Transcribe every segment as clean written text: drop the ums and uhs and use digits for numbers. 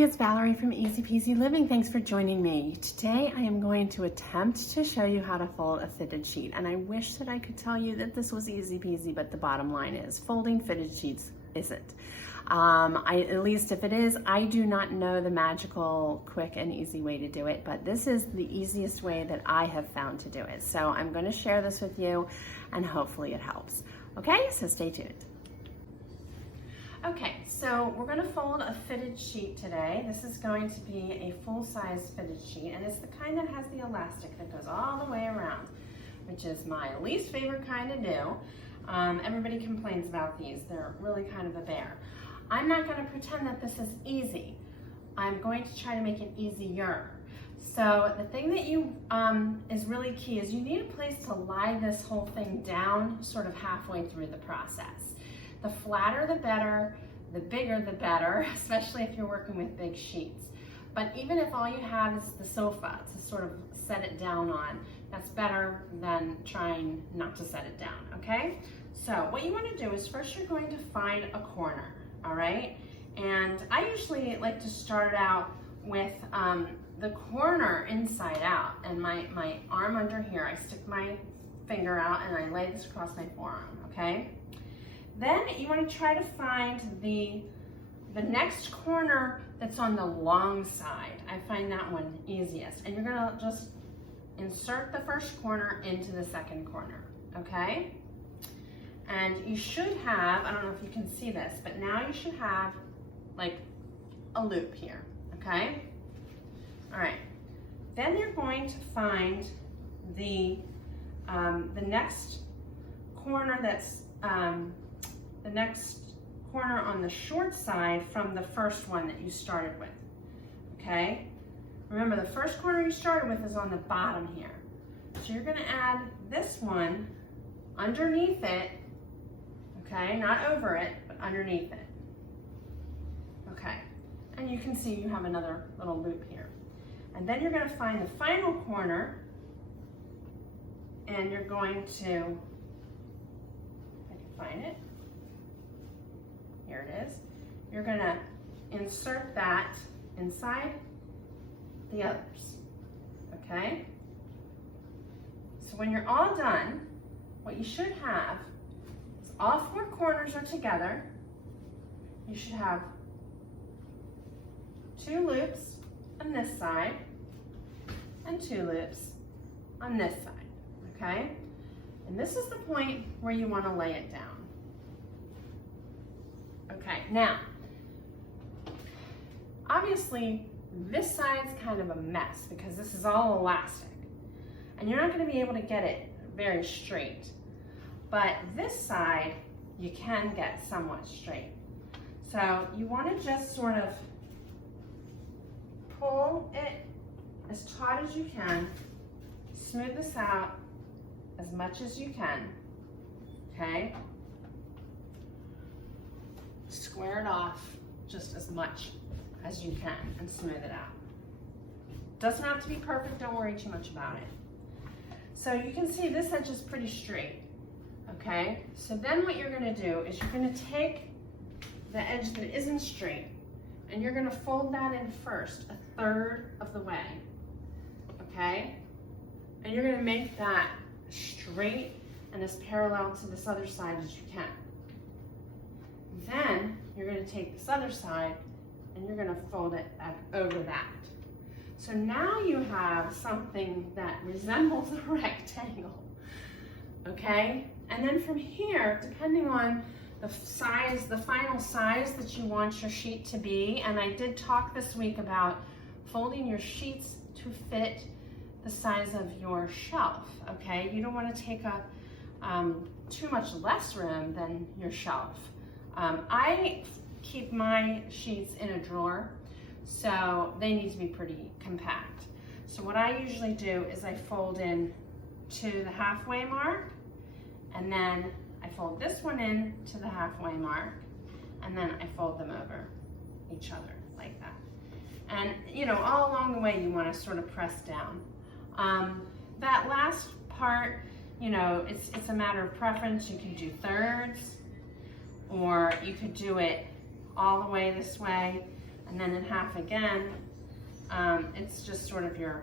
It's Valerie from Easy Peasy Living. Thanks for joining me. Today I am going to attempt to show you how to fold a fitted sheet. And I wish that I could tell you that this was easy peasy, but the bottom line is folding fitted sheets isn't. At least if it is, I do not know the magical, quick and easy way to do it, but this is the easiest way that I have found to do it. So I'm going to share this with you and hopefully it helps. Okay, so stay tuned. Okay, so we're going to fold a fitted sheet today. This is going to be a full-size fitted sheet, and it's the kind that has the elastic that goes all the way around, which is my least favorite kind to do. Everybody complains about these. They're really kind of a bear. I'm not going to pretend that this is easy. I'm going to try to make it easier. So the thing that is really key is you need a place to lie this whole thing down sort of halfway through the process. The flatter the better, the bigger the better, especially if you're working with big sheets. But even if all you have is the sofa to sort of set it down on, that's better than trying not to set it down, okay? So what you want to do is first you're going to find a corner, all right? And I usually like to start out with the corner inside out, and my arm under here, I stick my finger out and I lay this across my forearm, okay? Then you want to try to find the next corner that's on the long side. I find that one easiest. And you're going to just insert the first corner into the second corner, okay? And you should have, I don't know if you can see this, but now you should have like a loop here, okay? All right. Then you're going to find the next corner that's the next corner on the short side from the first one that you started with, okay? Remember, the first corner you started with is on the bottom here. So you're gonna add this one underneath it, okay? Not over it, but underneath it, okay? And you can see you have another little loop here. And then you're gonna find the final corner, and you're going to, if I can find it, here it is. You're gonna insert that inside the others, okay? So when you're all done, what you should have is all four corners are together. You should have two loops on this side and two loops on this side, okay? And this is the point where you wanna lay it down. Okay, now, obviously this side's kind of a mess because this is all elastic and you're not going to be able to get it very straight, but this side you can get somewhat straight. So you want to just sort of pull it as taut as you can, smooth this out as much as you can, okay? Square it off just as much as you can and smooth it out. Doesn't have to be perfect, don't worry too much about it. So you can see this edge is pretty straight, okay? So then what you're gonna do is you're gonna take the edge that isn't straight and you're gonna fold that in first, a third of the way, okay? And you're gonna make that straight and as parallel to this other side as you can. Then you're going to take this other side and you're going to fold it back over that. So now you have something that resembles a rectangle, okay? And then from here, depending on the size, the final size that you want your sheet to be, and I did talk this week about folding your sheets to fit the size of your shelf, okay? You don't want to take up too much less room than your shelf. I keep my sheets in a drawer, so they need to be pretty compact. So what I usually do is I fold in to the halfway mark, and then I fold this one in to the halfway mark, and then I fold them over each other like that. And you know, all along the way you want to sort of press down. That last part, you know, it's a matter of preference. You can do thirds, or you could do it all the way this way. and then in half again. It's just sort of your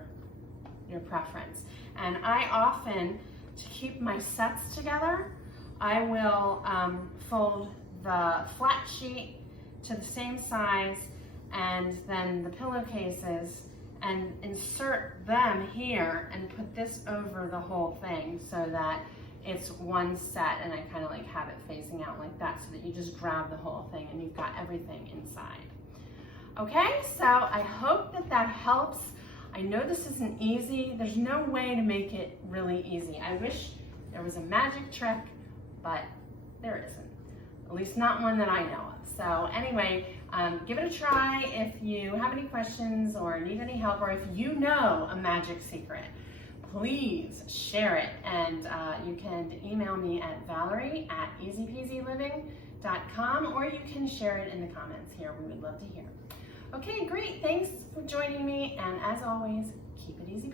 preference. And I often, to keep my sets together, I will fold the flat sheet to the same size and then the pillowcases and insert them here and put this over the whole thing so that it's one set, and I kind of like have it facing out like that so that you just grab the whole thing and you've got everything inside. Okay, so I hope that that helps. I know this isn't easy. There's no way to make it really easy. I wish there was a magic trick, but there isn't. At least not one that I know of. So anyway, give it a try. If you have any questions or need any help, or if you know a magic secret, please share it. And you can email me at valerie@easypeasyliving.com, or you can share it in the comments here. We would love to hear. Okay, great. Thanks for joining me. And as always, keep it easy.